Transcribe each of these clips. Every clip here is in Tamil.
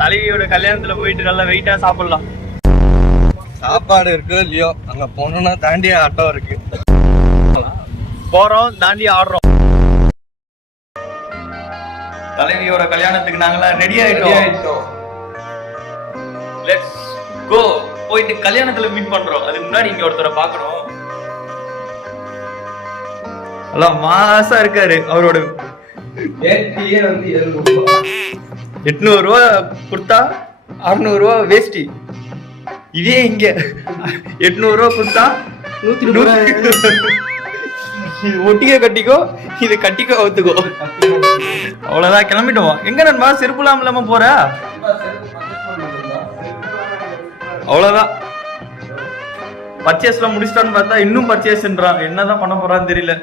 தலைவியோட கல்யாணத்துல போயிட்டு நல்லா வெயிட்டா சாப்பிடலாம். சாப்பாடு இருக்கு இல்லையோ, அங்க போனோம்னா தாண்டி ஆட்டோ இருக்கு. போறோம், தாண்டி ஆடுறோம். தலைவியோட கல்யாணத்துக்கு நாங்களாம் ரெடி ஆயிட்டோம். Let's go. போயிட்டு கல்யாணத்துல மீட் பண்றோம். அதுக்கு முன்னாடி இங்க ஒருத்தரை பாக்கணும். எல்லாம் மாசா இருக்காரு. அவரோட 800 ரூபா கொடுத்தா 600 ரூபா வேஸ்டி. இதே இங்க 800 ரூபா கொடுத்தா 100 ஒட்டிக்க கட்டிக்கோ, இது கட்டிக்கோ அவுத்துக்கோ. அவ்வளவுதான், கிளம்பிட்டோம். எங்க நண்பா செருப்புலாம் இல்லாம போற? அவ்வளவுதான், பர்ச்சேஸ்லாம் முடிச்சிட்டான்னு பார்த்தா இன்னும் பர்ச்சேஸ்ன்றான். என்னதான் பண்ண போறான்னு தெரியல.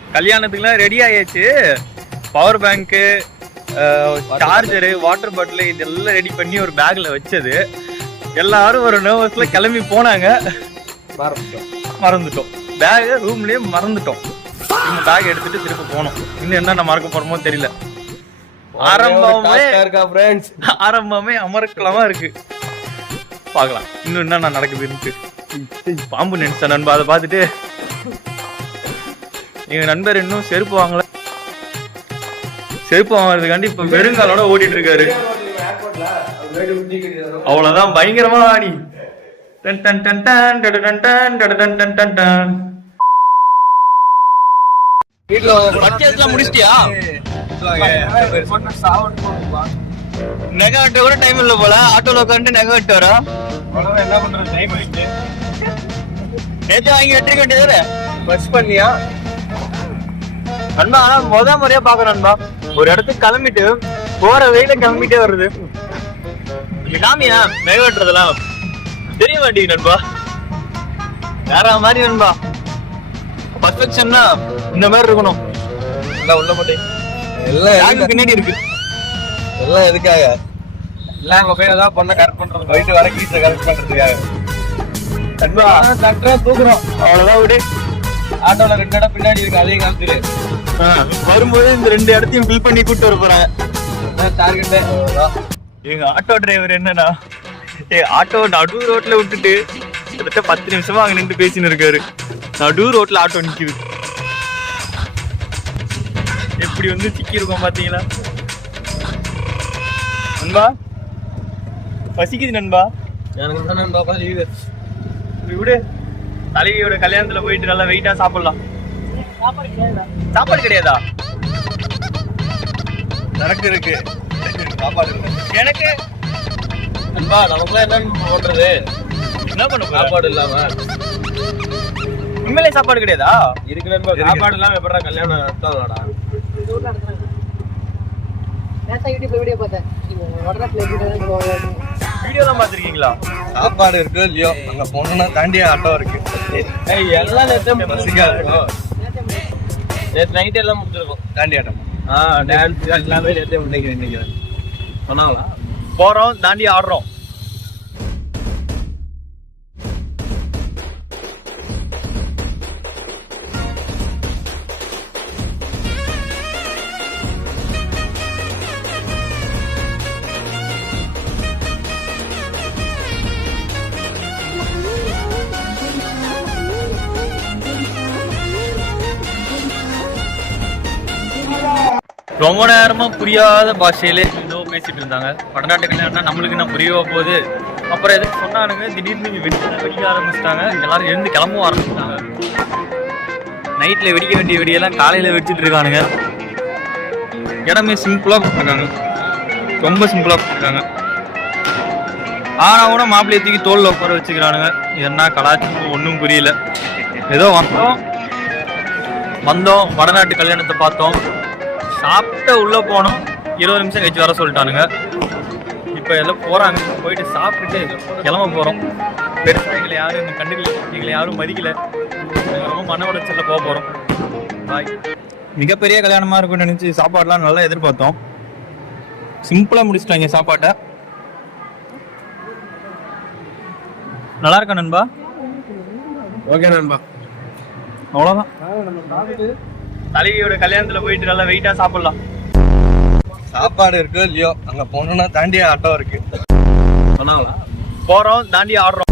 கல்யாணத்துக்குலாம் ரெடி ஆயாச்சு. பவர் பேங்க்கு, சார்ஜரு, வாட்டர் பாட்டில் இதெல்லாம் ரெடி பண்ணி ஒரு பேக்ல வச்சது. எல்லாரும் ஒரு நர்வஸ்ல கிளம்பி போனாங்க. மறந்துட்டோம் பேக, ரூம்லயே மறந்துட்டோம். இந்த பேக் எடுத்துட்டு திரும்ப போனோம். இன்னும் என்ன மறக்க போறோமோ தெரியல. ஆரம்பமே அமர்க்கலமா இருக்கு. பாக்கலாம் இன்னும் என்ன நடக்குதுன்னு. பாம்பு நினைச்ச நண்பா, அதை பார்த்துட்டு எங்க நண்பர் இன்னும் செருப்பு வாங்கல. செருப்பு வாங்குறதுக்காண்டி இப்ப வெறுங்காலோட ஓடிட்டு இருக்காரு. அவ்வளவுதான், பயங்கரமா ஆடி. முடிச்சிட்டியா? நகை வெட்ட கூட டைம் இல்ல போல. ஆட்டோல உட்காந்து நகை வெட்டு வர என்ன பண்றது? டைம் ஆயிடுச்சு. நேற்று வாங்கி வெட்டிருக்க வேண்டியது. பஸ் பண்ணியா நண்பா? ஆனா முறையா பாக்குறேன் நண்பா. ஒரு இடத்துக்கு கிளம்பிட்டு போற வெயில கிளம்பிட்டே வருது. காமியா நகை வெட்டுறதெல்லாம் தெரிய மாட்டேங்குது நண்பா. வேற மாதிரி நண்பா. பர்ஃபெக்ஷன்னா இந்த மாதிரி இருக்கணும். உள்ள போட்டேன் எல்லாம் பின்னாடி இருக்கு. எல்லாம் எதுக்காக? எல்லாம் அங்க போய் ஏதாவது பொண்ணை கரெக்ட் பண்றது, போயிட்டு வர கீஸை கரெக்ட் பண்றதுக்காக. நண்பா கரெக்டா தூக்குறோம். அவ்வளவுதான் விடு. ஆட்டோல 2 இடம் பின்னாடி இருக்கு, அதையும் காமிச்சிரு. வரும்போது இந்த 2 இடத்தையும் ஃபில் பண்ணி கூட்டு வர போறாங்க. டார்கெட். எங்க ஆட்டோ டிரைவர் என்னன்னா, ஆட்டோ நடு ரோட்ல விட்டுட்டு கிட்டத்தட்ட 10 நிமிஷமா அங்க நின்று பேசின்னு இருக்காரு. நடு ரோட்ல ஆட்டோ நிக்குது. எப்படி வந்து சிக்கி இருக்கோம் பாத்தீங்களா நண்பா? பசிக்குது நண்பா. எனக்கு தான் நண்பா பசிக்குது. விடு, தலைவியோட கல்யாணத்துல போயிட்டு நல்லா வெயிட்டா சாப்பிடலாம். சாப்பாடு கிடையாதா? எனக்கு இருக்கு சாப்பாடு. எனக்கு நண்பா நமக்குலாம் என்ன பண்றது? என்ன பண்ண சாப்பாடு இல்லாம? உண்மையிலே சாப்பாடு கிடையாதா? இருக்கு நண்பா. சாப்பாடு இல்லாம எப்படா கல்யாணம் நடத்தாடா? வீடியோலாம் பாத்திருக்கீங்களா? சாப்பாடு இருக்கு இல்லையோ, அங்க போனோம்னா தாண்டி ஆட்டோ இருக்கு. எல்லாம் நேற்று நைட் எல்லாம் முடிச்சிருக்கோம். தாண்டி ஆட்டம், டான்ஸ் எல்லாமே நேற்றே இன்னைக்கு சொன்னாங்களா? போறோம், தாண்டி ஆடுறோம். ரொம்ப நேரமா புரியாத பாஷையில ஏதோ பேசிட்டு இருந்தாங்க. வடநாட்டு கல்யாணம்னா நம்மளுக்கு என்ன புரியவா போகுது? அப்புறம் எதுவும் சொன்னானுங்க. திடீர்னு வெடிக்க ஆரம்பிச்சிட்டாங்க. எல்லாரும் எழுந்து கிளம்பவும் ஆரம்பிச்சிட்டாங்க. நைட்ல வெடிக்க வேண்டிய வெடியெல்லாம் காலையில வெடிச்சிட்டு இருக்கானுங்க. இடமே சிம்பிளா கொடுத்துருக்காங்க, ரொம்ப சிம்பிளா கொடுத்துருக்காங்க. ஆனா கூட மாப்பிள்ளைய தூக்கி தோல்ல உட்கார வச்சுக்கிறானுங்க. என்ன கலாச்சாரம் ஒன்றும் புரியல. ஏதோ வந்தோம் வடநாட்டு கல்யாணத்தை பார்த்தோம், சாப்பிட்டு உள்ள போனோம். 20 நிமிஷம் கழிச்சு வர சொல்லிட்டானுங்க. இப்போ எல்லாம் போறாங்க. போயிட்டு சாப்பிட்டுட்டு கிளம்ப போறோம். பெருசாக எங்களை யாரும் இந்த கண்டுக்கல, எங்களை யாரும் மதிக்கல. ரொம்ப மன உளைச்சல்ல போக போறோம். பாய். மிகப்பெரிய கல்யாணமா இருக்கும்னு நினைச்சு சாப்பாடுலாம் நல்லா எதிர்பார்த்தோம். சிம்பிளா முடிச்சிட்டாங்க சாப்பாட்டை. நல்லா இருக்கா நண்பா? ஓகே நண்பா, அவ்வளோதான். தலைவியோட கல்யாணத்துல போயிட்டு நல்லா வெயிட்டா சாப்பிடலாம். சாப்பாடு இருக்கோ இல்லையோ அங்க போனோம்னா தாண்டி ஆட்டம் இருக்கு சொன்னாங்களா? போறோம், தாண்டி ஆடுறோம்.